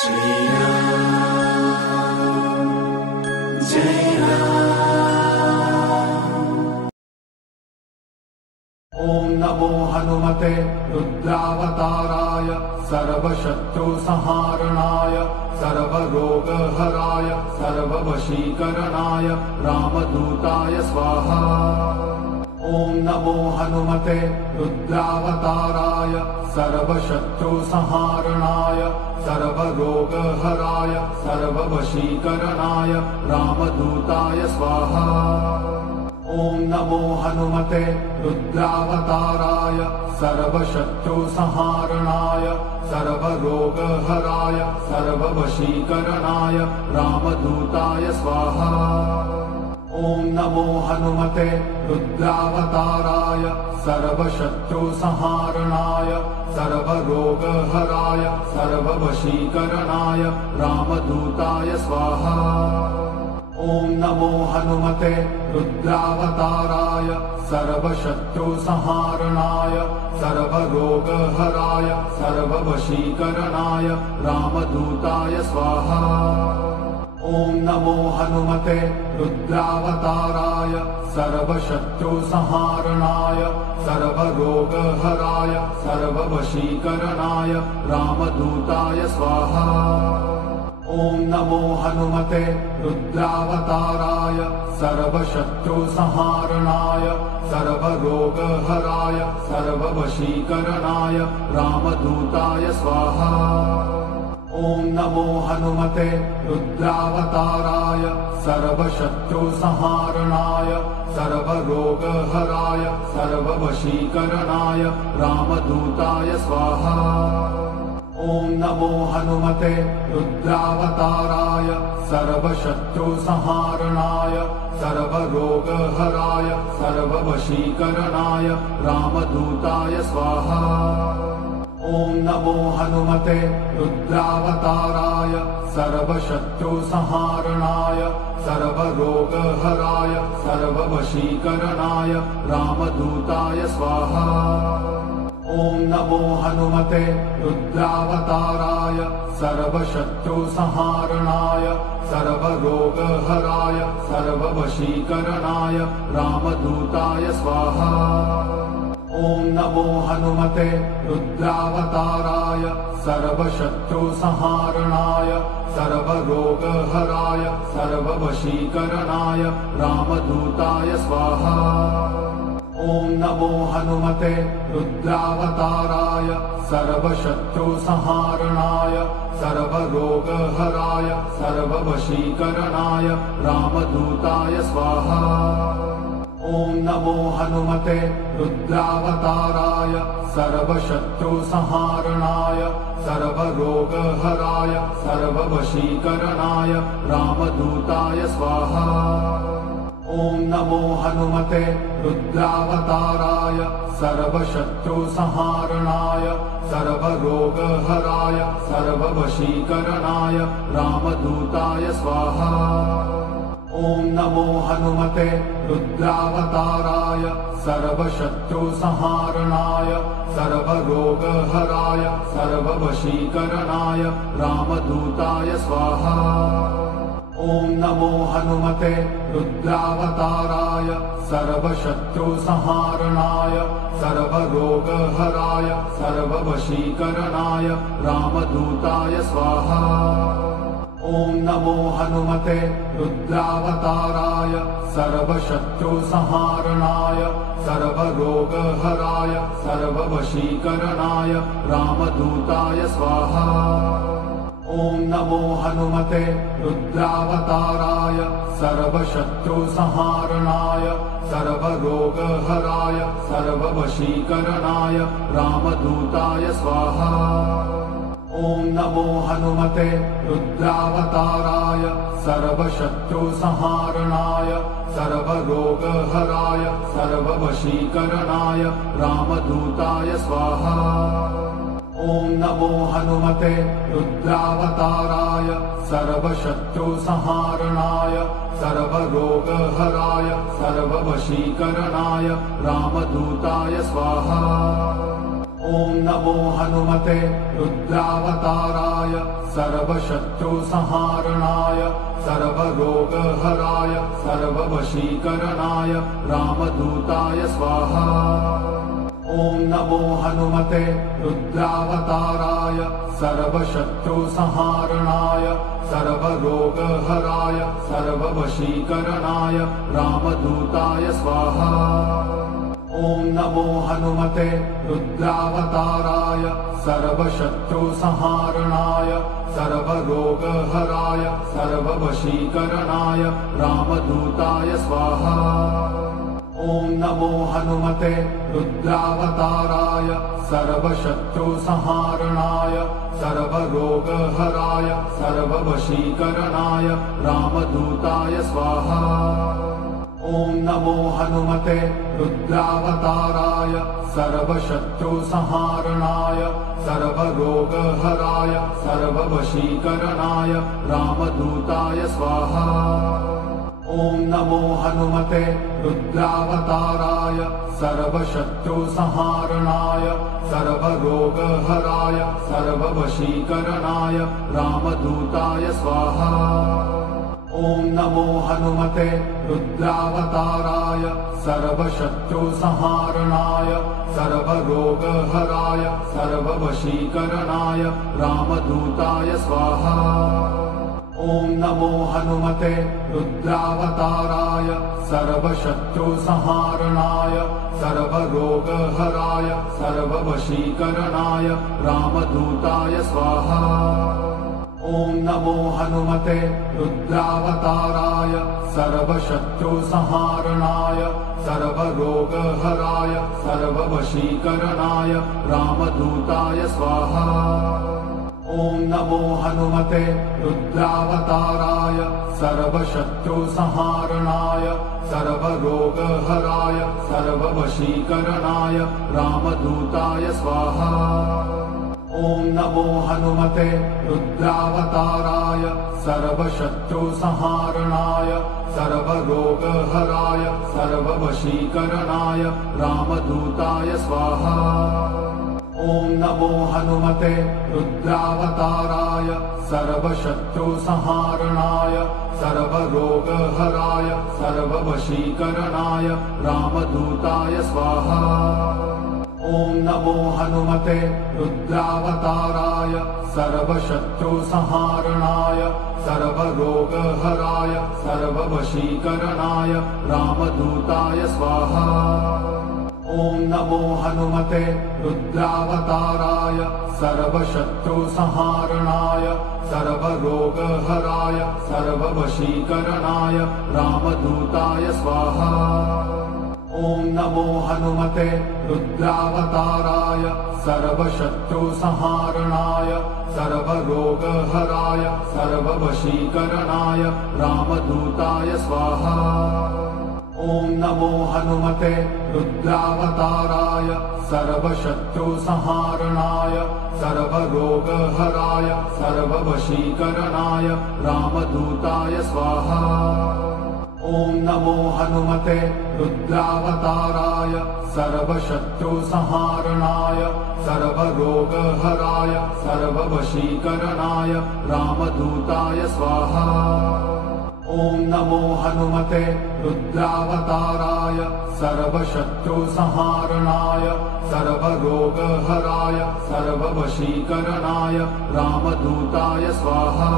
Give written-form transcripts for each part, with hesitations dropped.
ॐ नमो हनुमते रुद्रावताराय सर्वशत्रुसंहारणाय सर्वरोगहराय सर्ववशीकरणाय रामदूताय स्वाहा। ॐ नमो हनुमते रुद्रावताराय सर्वशत्रुसंहारणाय सर्वरोगहराय सर्ववशीकरणाय रामदूताय स्वाहा। ॐ नमो हनुमते रुद्रावताराय सर्वशत्रुसंहारणाय सर्वरोगहराय सर्ववशीकरणाय रामदूताय स्वाहा। ॐ नमो हनुमते रुद्रावताराय सर्वशत्रुसंहारणाय सर्वरोगहराय सर्ववशीकरणाय रामदूताय स्वाहा। ॐ नमो हनुमते रुद्रावताराय सर्वशत्रुसंहारणाय सर्वरोगहराय सर्ववशीकरणाय रामदूताय स्वाहा। ॐ नमो हनुमते रुद्रावताराय सर्वशत्रुसंहारणाय सर्वरोगहराय सर्ववशीकरणाय रामदूताय स्वाहा। ॐ नमो हनुमते रुद्रावताराय सर्वशत्रुसंहारणाय सर्वरोगहराय सर्ववशीकरणाय रामदूताय स्वाहा। ॐ नमो हनुमते रुद्रावताराय सर्वशत्रुसंहारणाय सर्वरोगहराय सर्ववशीकरणाय रामदूताय स्वाहा। ॐ नमो हनुमते रुद्रावताराय सर्वशत्रुसंहारणाय सर्वरोगहराय सर्ववशीकरणाय रामदूताय स्वाहा। ॐ नमो हनुमते रुद्रावताराय सर्वशत्रुसंहारणाय सर्वरोगहराय सर्ववशीकरणाय रामदूताय स्वाहा। ॐ नमो हनुमते रुद्रावताराय सर्वशत्रुसंहारणाय सर्वरोगहराय सर्ववशीकरणाय रामदूताय स्वाहा। ॐ नमो हनुमते रुद्रावताराय सर्वशत्रुसंहारणाय सर्वरोगहराय सर्ववशीकरणाय रामदूताय स्वाहा। ॐ नमो हनुमते रुद्रावताराय सर्वशत्रुसंहारणाय सर्वरोगहराय सर्ववशीकरणाय रामदूताय स्वाहा। ॐ नमो हनुमते रुद्रावताराय सर्वशत्रुसंहारणाय सर्वरोगहराय सर्ववशीकरणाय रामदूताय स्वाहा। ॐ नमो हनुमते रुद्रावताराय सर्वशत्रुसंहारणाय सर्वरोगहराय सर्ववशीकरणाय रामदूताय स्वाहा। ॐ नमो हनुमते रुद्रावताराय सर्वशत्रुसंहारणाय सर्वरोगहराय सर्ववशीकरणाय रामदूताय स्वाहा। ॐ नमो हनुमते रुद्रावताराय सर्वशत्रुसंहारणाय सर्वरोगहराय सर्ववशीकरणाय रामदूताय स्वाहा। ॐ नमो हनुमते रुद्रावताराय सर्वशत्रुसंहारणाय सर्वरोगहराय सर्ववशीकरणाय रामदूताय स्वाहा। ॐ नमो हनुमते रुद्रावताराय सर्वशत्रुसंहारणाय सर्वरोगहराय सर्ववशीकरणाय रामदूताय स्वाहा। ॐ नमो हनुमते रुद्रावताराय सर्वशत्रुसंहारणाय सर्वरोगहराय सर्ववशीकरणाय रामदूताय स्वाहा। ॐ नमो हनुमते रुद्रावताराय सर्वशत्रुसंहारणाय सर्वरोगहराय सर्ववशीकरणाय रामदूताय स्वाहा। ॐ ॐ नमो हनुमते रुद्रावताराय सर्वशत्रुसंहारणाय सर्वरोगहराय सर्ववशीकरणाय रामदूताय स्वाहा। ॐ नमो हनुमते रुद्रावताराय सर्वशत्रुसंहारणाय सर्वरोगहराय सर्ववशीकरणाय रामदूताय स्वाहा। ॐ नमो हनुमते रुद्रावताराय सर्वशत्रुसंहारणाय सर्वरोगहराय सर्ववशीकरणाय रामदूताय स्वाहा। ॐ नमो हनुमते रुद्रावताराय सर्वशत्रुसंहारणाय सर्वरोगहराय सर्ववशीकरणाय रामदूताय स्वाहा। ॐ नमो हनुमते रुद्रावताराय सर्वशत्रुसंहारणाय सर्वरोगहराय सर्ववशीकरणाय रामदूताय स्वाहा। ॐ नमो हनुमते रुद्रावताराय सर्वशत्रुसंहारणाय सर्वरोगहराय सर्ववशीकरणाय रामदूताय स्वाहा। ॐ नमो हनुमते रुद्रावताराय सर्वशत्रुसंहारणाय सर्वरोगहराय सर्ववशीकरणाय रामदूताय स्वाहा। ॐ नमो हनुमते रुद्रावताराय सर्वशत्रुसंहारणाय सर्वरोगहराय सर्ववशीकरणाय रामदूताय स्वाहा। ॐ नमो हनुमते रुद्रावताराय सर्वशत्रुसंहारणाय सर्वरोगहराय सर्ववशीकरणाय रामदूताय स्वाहा। ॐ नमो हनुमते रुद्रावताराय सर्वशत्रुसंहारणाय सर्वरोगहराय सर्ववशीकरणाय रामदूताय स्वाहा। ॐ नमो हनुमते रुद्रावताराय सर्वशत्रुसंहारणाय सर्वरोगहराय सर्ववशीकरणाय रामदूताय स्वाहा। ॐ नमो हनुमते रुद्रावताराय सर्वशत्रुसंहारणाय सर्वरोगहराय सर्ववशीकरणाय रामदूताय स्वाहा। ॐ नमो हनुमते रुद्रावताराय सर्वशत्रुसंहारणाय सर्वरोगहराय सर्ववशीकरणाय रामदूताय स्वाहा। ॐ नमो हनुमते रुद्रावताराय सर्वशत्रुसंहारणाय सर्वरोगहराय सर्ववशीकरणाय रामदूताय स्वाहा। ॐ नमो हनुमते रुद्रावताराय सर्वशत्रुसंहारणाय सर्वरोगहराय सर्ववशीकरणाय रामदूताय स्वाहा। ॐ नमो हनुमते रुद्रावताराय सर्वशत्रुसंहारणाय सर्वरोगहराय सर्ववशीकरणाय रामदूताय स्वाहा। ॐ नमो हनुमते रुद्रावताराय सर्वशत्रुसंहारणाय सर्वरोगहराय सर्ववशीकरणाय रामदूताय स्वाहा। ॐ नमो हनुमते रुद्रावताराय सर्वशत्रुसंहारणाय सर्वरोगहराय सर्ववशीकरणाय रामदूताय स्वाहा।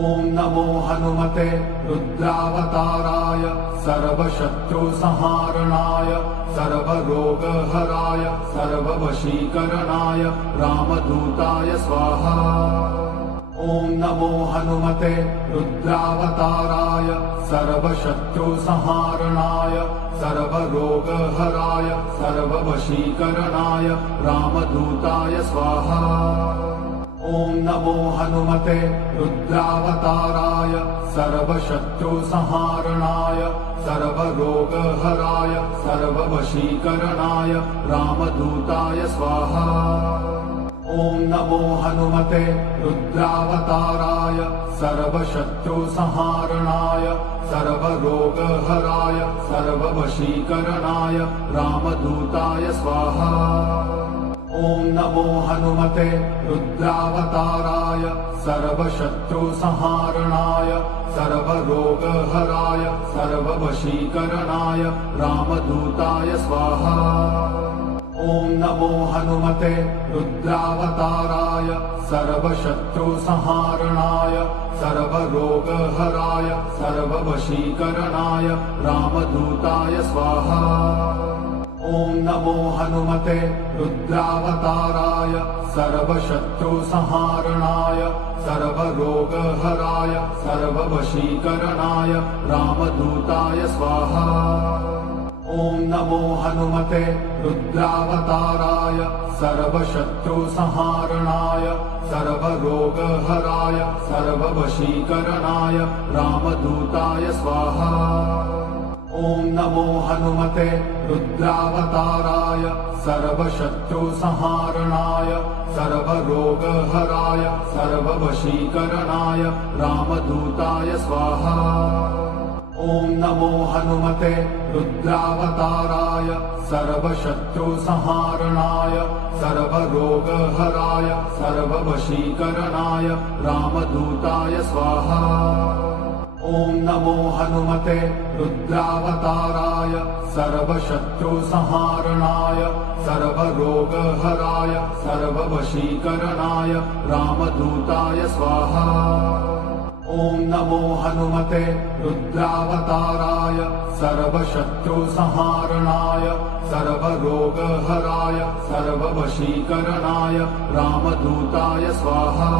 ॐ नमो हनुमते रुद्रावताराय सर्वशत्रुसंहारणाय सर्वरोगहराय सर्ववशीकरणाय रामदूताय स्वाहा। ॐ नमो हनुमते रुद्रावताराय सर्वशत्रुसंहारणाय सर्वरोगहराय सर्ववशीकरणाय रामदूताय स्वाहा। ॐ नमो हनुमते रुद्रावताराय सर्वशत्रुसंहारणाय सर्वरोगहराय सर्ववशीकरणाय रामदूताय स्वाहा। ॐ नमो हनुमते रुद्रावताराय सर्वशत्रुसंहारणाय सर्वरोगहराय सर्ववशीकरणाय रामदूताय स्वाहा। ॐ नमो हनुमते रुद्रावताराय सर्वशत्रुसंहारणाय सर्वरोगहराय सर्ववशीकरणाय रामदूताय स्वाहा। ॐ नमो हनुमते रुद्रावताराय सर्वशत्रुसंहारणाय सर्वरोगहराय सर्ववशीकरणाय रामदूताय स्वाहा। ॐ नमो हनुमते रुद्रावताराय सर्वशत्रुसंहारणाय सर्वरोगहराय सर्ववशीकरणाय रामदूताय स्वाहा। ॐ नमो हनुमते रुद्रावताराय सर्वशत्रुसंहारणाय सर्वरोगहराय सर्ववशीकरणाय रामदूताय स्वाहा। ॐ नमो हनुमते रुद्रावताराय सर्वशत्रुसंहारणाय सर्वरोगहराय सर्ववशीकरणाय रामदूताय स्वाहा। ॐ नमो हनुमते रुद्रावताराय सर्वशत्रुसंहारणाय सर्वरोगहराय सर्ववशीकरणाय रामदूताय स्वाहा। ॐ नमो हनुमते रुद्रावताराय सर्वशत्रुसंहारणाय सर्वरोगहराय सर्ववशीकरणाय रामदूताय स्वाहा। ॐ नमो हनुमते रुद्रावताराय सर्वशत्रुसंहारणाय सर्वरोगहराय सर्ववशीकरणाय रामदूताय स्वाहा।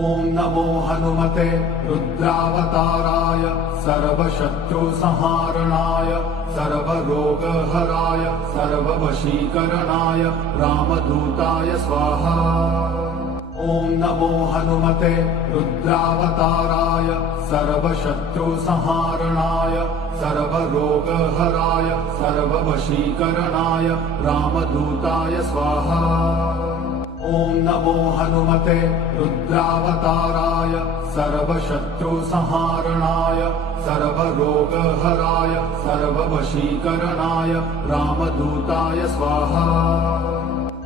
ॐ नमो हनुमते रुद्रावताराय सर्वशत्रुसंहारणाय सर्वरोगहराय सर्ववशीकरणाय रामदूताय स्वाहा। ॐ नमो हनुमते रुद्रावताराय सर्वशत्रुसंहारणाय सर्वरोगहराय सर्ववशीकरणाय रामदूताय स्वाहा। ॐ नमो हनुमते रुद्रावताराय सर्वशत्रुसंहारणाय सर्वरोगहराय सर्ववशीकरणाय रामदूताय स्वाहा।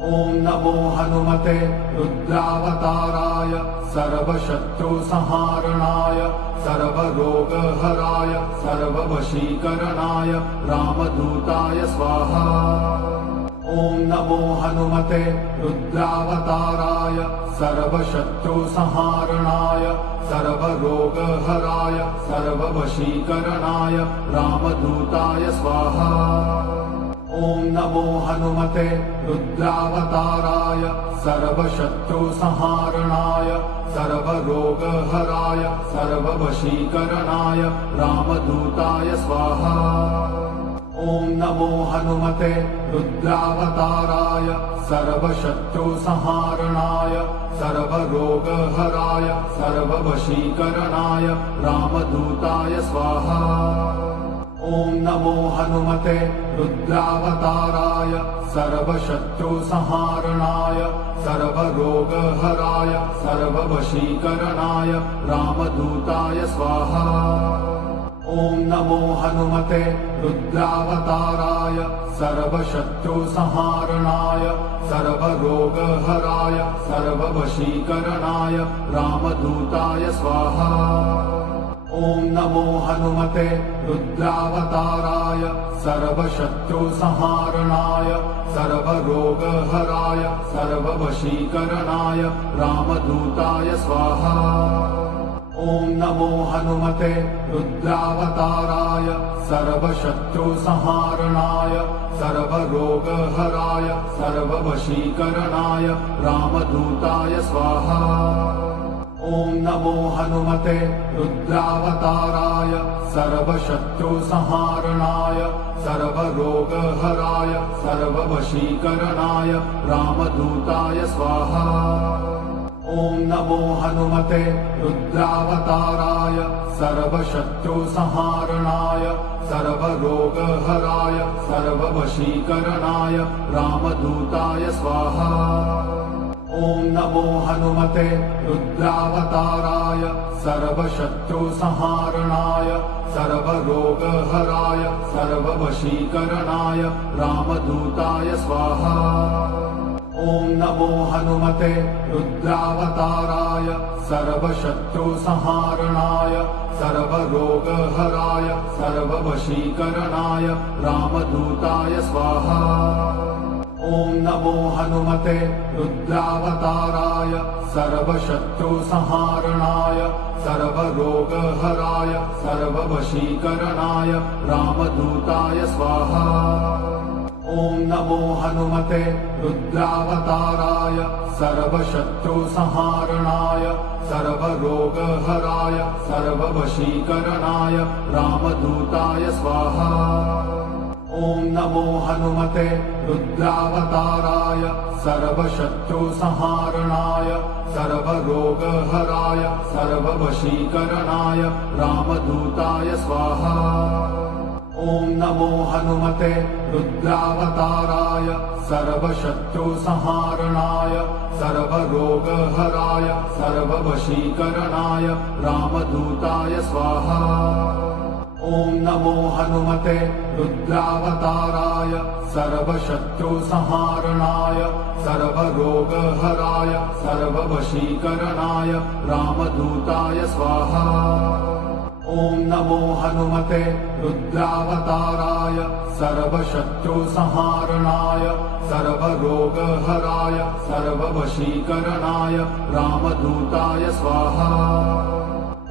ॐ नमो हनुमते रुद्रावताराय सर्वशत्रुसंहारणाय सर्वरोगहराय सर्ववशीकरणाय रामदूताय स्वाहा। ॐ नमो हनुमते रुद्रावताराय सर्वशत्रुसंहारणाय सर्वरोगहराय सर्ववशीकरणाय रामदूताय स्वाहा। ॐ नमो हनुमते रुद्रावताराय सर्वशत्रुसंहारणाय सर्वरोगहराय सर्ववशीकरणाय रामदूताय स्वाहा। ॐ नमो हनुमते रुद्रावताराय सर्वशत्रुसंहारणाय सर्वरोगहराय सर्ववशीकरणाय रामदूताय स्वाहा। ॐ नमो हनुमते रुद्रावताराय सर्वशत्रुसंहारणाय सर्वरोगहराय सर्ववशीकरणाय रामदूताय स्वाहा। ॐ नमो हनुमते रुद्रावताराय सर्वशत्रुसंहारणाय सर्वरोगहराय सर्ववशीकरणाय रामदूताय स्वाहा। ॐ नमो हनुमते रुद्रावताराय सर्वशत्रुसंहारणाय सर्वरोगहराय सर्ववशीकरणाय रामदूताय स्वाहा। ॐ नमो हनुमते रुद्रावताराय सर्वशत्रुसंहारणाय सर्वरोगहराय सर्ववशीकरणाय रामदूताय स्वाहा। ॐ नमो हनुमते रुद्रावताराय सर्वशत्रुसंहारणाय सर्वरोगहराय सर्ववशीकरणाय रामदूताय स्वाहा। ॐ नमो हनुमते रुद्रावताराय सर्वशत्रुसंहारणाय सर्वरोगहराय सर्ववशीकरणाय रामदूताय स्वाहा। ॐ नमो हनुमते रुद्रावताराय सर्वशत्रुसंहारणाय सर्वरोगहराय सर्ववशीकरणाय रामदूताय स्वाहा। ॐ नमो हनुमते रुद्रावताराय सर्वशत्रुसंहारणाय सर्वरोगहराय सर्ववशीकरणाय रामदूताय स्वाहा। ॐ नमो हनुमते रुद्रावताराय सर्वशत्रुसंहारणाय सर्वरोगहराय सर्ववशीकरणाय रामदूताय स्वाहा। ॐ नमो हनुमते रुद्रावताराय सर्वशत्रुसंहारणाय सर्वरोगहराय सर्ववशीकरणाय रामदूताय स्वाहा। ॐ नमो हनुमते रुद्रावताराय सर्वशत्रुसंहारणाय सर्वरोगहराय सर्ववशीकरणाय रामदूताय स्वाहा। ॐ नमो हनुमते रुद्रावताराय सर्वशत्रुसंहारणाय सर्वरोगहराय सर्ववशीकरणाय रामदूताय स्वाहा। ॐ नमो हनुमते रुद्रावताराय सर्वशत्रुसंहारणाय सर्वरोगहराय सर्ववशीकरणाय रामदूताय स्वाहा। ॐ नमो हनुमते रुद्रावताराय सर्वशत्रुसंहारणाय सर्वरोगहराय सर्ववशीकरणाय रामदूताय स्वाहा।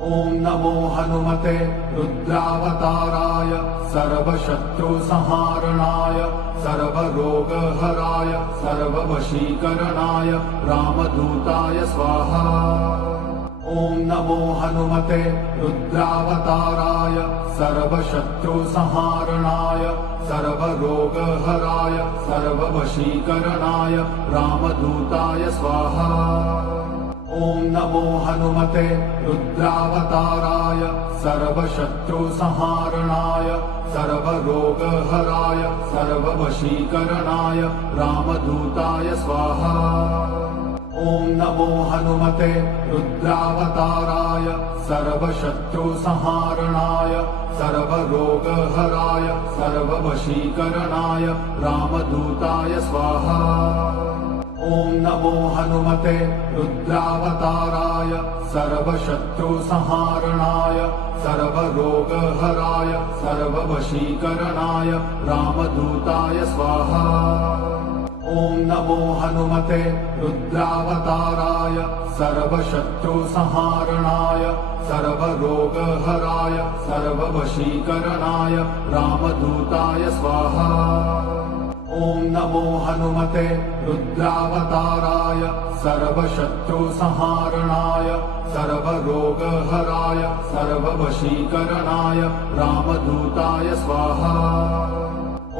ॐ नमो हनुमते रुद्रावताराय सर्वशत्रुसंहारणाय सर्वरोगहराय सर्ववशीकरणाय रामदूताय स्वाहा। ॐ नमो हनुमते रुद्रावताराय सर्वशत्रुसंहारणाय सर्वरोगहराय सर्ववशीकरणाय रामदूताय स्वाहा। ॐ नमो हनुमते रुद्रावताराय सर्वशत्रुसंहारणाय सर्वरोगहराय सर्ववशीकरणाय रामदूताय स्वाहा। ॐ नमो हनुमते रुद्रावताराय सर्वशत्रुसंहारणाय सर्वरोगहराय सर्ववशीकरणाय रामदूताय स्वाहा। ॐ नमो हनुमते रुद्रावताराय सर्वशत्रुसंहारणाय सर्वरोगहराय सर्ववशीकरणाय रामदूताय स्वाहा। ॐ नमो हनुमते रुद्रावताराय सर्वशत्रुसंहारणाय सर्वरोगहराय सर्ववशीकरणाय रामदूताय स्वाहा। ॐ नमो हनुमते रुद्रावताराय सर्वशत्रुसंहारणाय सर्वरोगहराय सर्ववशीकरणाय रामदूताय स्वाहा।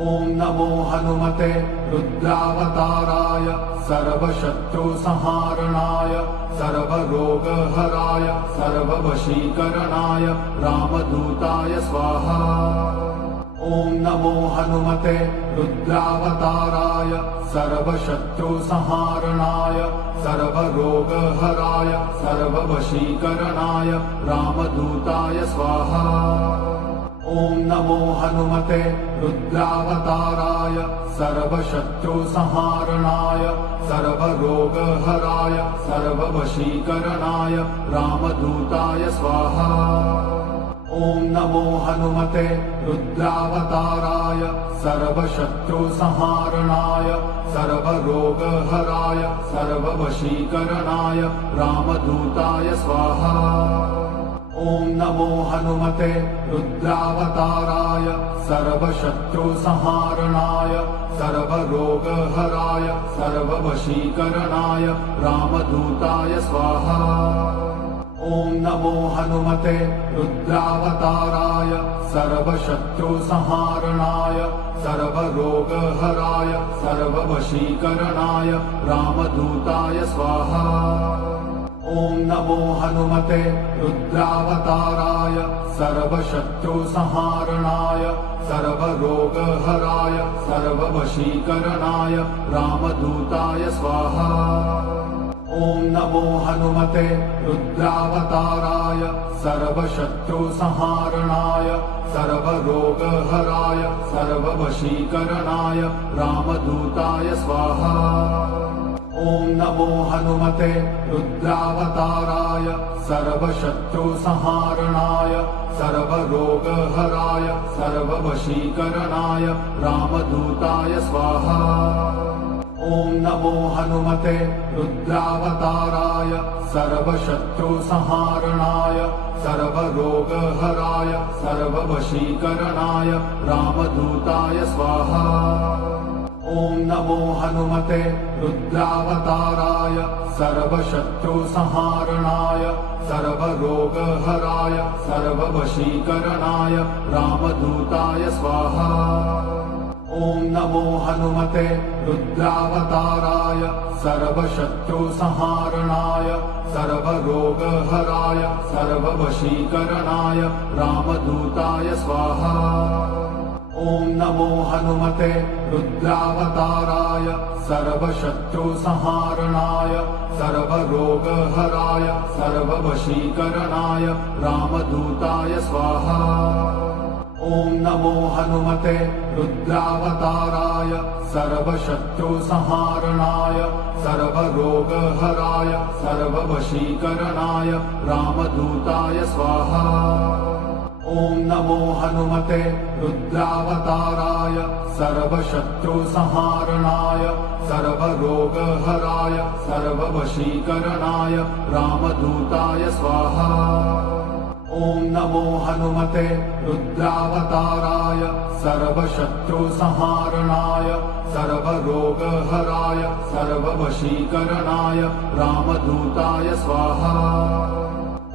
ॐ नमो हनुमते रुद्रावताराय सर्वशत्रुसंहारणाय सर्वरोगहराय सर्ववशीकरणाय रामदूताय स्वाहा। ॐ नमो हनुमते रुद्रावताराय सर्वशत्रुसंहारणाय सर्वरोगहराय सर्ववशीकरणाय रामदूताय स्वाहा। ॐ नमो हनुमते रुद्रावताराय सर्वशत्रुसंहारणाय सर्वरोगहराय सर्ववशीकरणाय रामदूताय स्वाहा। ॐ नमो हनुमते रुद्रावताराय सर्वशत्रुसंहारणाय सर्वरोगहराय सर्ववशीकरणाय रामदूताय स्वाहा। ॐ नमो हनुमते रुद्रावताराय सर्वशत्रुसंहारणाय सर्वरोगहराय सर्ववशीकरणाय रामदूताय स्वाहा। ॐ नमो हनुमते रुद्रावताराय सर्वशत्रुसंहारणाय सर्वरोगहराय सर्ववशीकरणाय रामदूताय स्वाहा। ॐ नमो हनुमते रुद्रावताराय सर्वशत्रुसंहारणाय सर्वरोगहराय सर्ववशीकरणाय रामदूताय स्वाहा। ॐ नमो हनुमते रुद्रावताराय सर्वशत्रुसंहारणाय सर्वरोगहराय सर्ववशीकरणाय रामदूताय स्वाहा। ॐ नमो हनुमते रुद्रावताराय सर्वशत्रुसंहारणाय सर्वरोगहराय सर्ववशीकरणाय रामदूताय स्वाहा। ॐ नमो हनुमते रुद्रावताराय सर्वशत्रुसंहारणाय सर्वरोगहराय सर्ववशीकरणाय रामदूताय स्वाहा। ॐ नमो हनुमते रुद्रावताराय सर्वशत्रुसंहारणाय सर्वरोगहराय सर्ववशीकरणाय रामदूताय स्वाहा। ॐ नमो हनुमते रुद्रावताराय सर्वशत्रुसंहारणाय सर्वरोगहराय सर्ववशीकरणाय रामदूताय स्वाहा। ॐ नमो हनुमते रुद्रावताराय सर्वशत्रुसंहारणाय सर्वरोगहराय सर्ववशीकरणाय रामदूताय स्वाहा। ॐ नमो हनुमते रुद्रावताराय सर्वशत्रुसंहारणाय सर्वरोगहराय सर्ववशीकरणाय रामदूताय स्वाहा। ॐ नमो हनुमते रुद्रावताराय सर्वशत्रुसंहारणाय सर्वरोगहराय सर्ववशीकरणाय रामदूताय स्वाहा। ॐ नमो हनुमते रुद्रावताराय सर्वशत्रुसंहारणाय सर्वरोगहराय सर्ववशीकरणाय रामदूताय स्वाहा।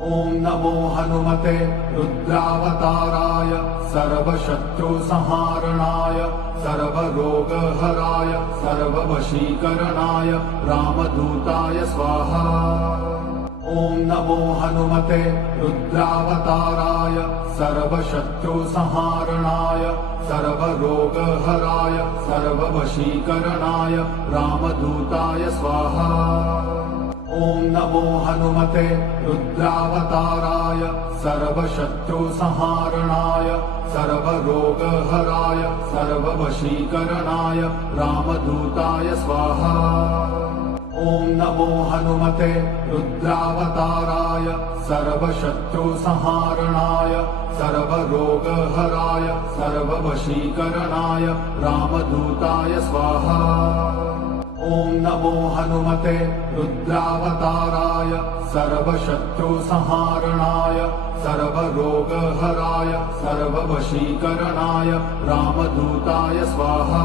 ॐ नमो हनुमते रुद्रावताराय सर्वशत्रुसंहारणाय सर्वरोगहराय सर्ववशीकरणाय रामदूताय स्वाहा। ॐ नमो हनुमते रुद्रावताराय सर्वशत्रुसंहारणाय सर्वरोगहराय सर्ववशीकरणाय रामदूताय स्वाहा। ॐ नमो हनुमते रुद्रावताराय सर्वशत्रुसंहारणाय सर्वरोगहराय सर्ववशीकरणाय रामदूताय स्वाहा। ॐ नमो हनुमते रुद्रावताराय सर्वशत्रुसंहारणाय सर्वरोगहराय सर्ववशीकरणाय रामदूताय स्वाहा। ॐ नमो हनुमते रुद्रावताराय सर्वशत्रुसंहारणाय सर्वरोगहराय सर्ववशीकरणाय रामदूताय स्वाहा।